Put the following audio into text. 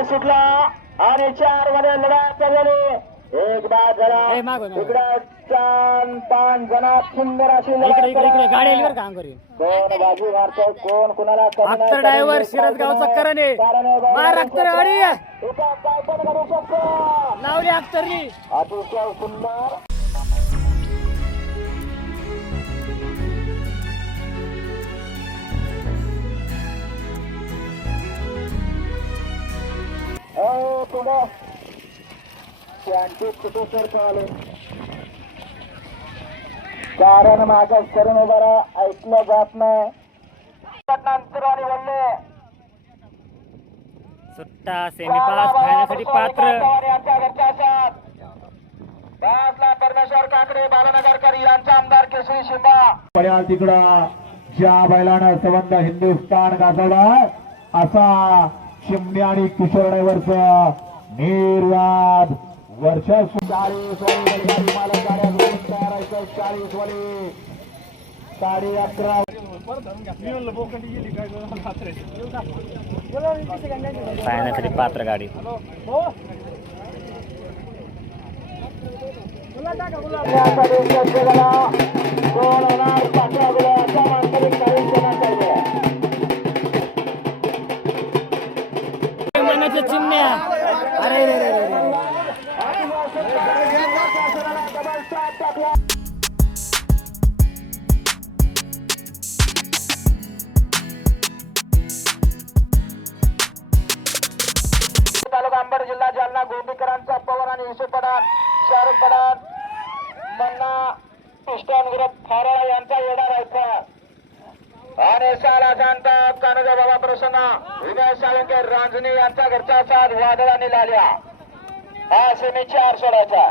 क्रमांक सुटला आणि 4 मध्ये लढा झाली. एक बाद झाला इकडे 4-5 जणात सुंदर अशी इकडे गाडी आलीवर काम करू. दोन बाजू मारतो कोण कुणाला अख्तर ड्रायव्हर शिरदगावचा करणे मार अख्तर गाडी काय पण करू शकतो. लावली अख्तरनी अतिशय सुंदर पुढे त्यांची कुठे पळाले कारण मागास करून उभारा ऐकलं जात नाही. नंतर आणि वळले सुट्टा सेमी पास खेळण्यासाठी पात्र परमेश्वर काकडे बालनगरकर यांचा आमदार केसरी शिंबा पर्याल तिकडं ज्या बैलानं संबंध हिंदुस्थान गाजवला असा चिमणी आणि किशोर ड्रायव्हरचं निर्वाद वर्षा 40 वाली 11:30 पाहण्यासाठी पात्र गाडी चिमण्या. अरे रे रे रे तालुका अंबड जिल्हा जालना गोंबीकरांचा पवन आणि युसुफ पठाण शाहरुख पठाण मन्ना इस्टॉन ग्रुप फारा यांचा येडा रायफल आणि साला शांता कानोजा बाबा प्रसन्न विनय साळुंके रांजणी यांचा घरचा साथ वादळ आणि लाल्या हा सेमी 4 सोडायचा.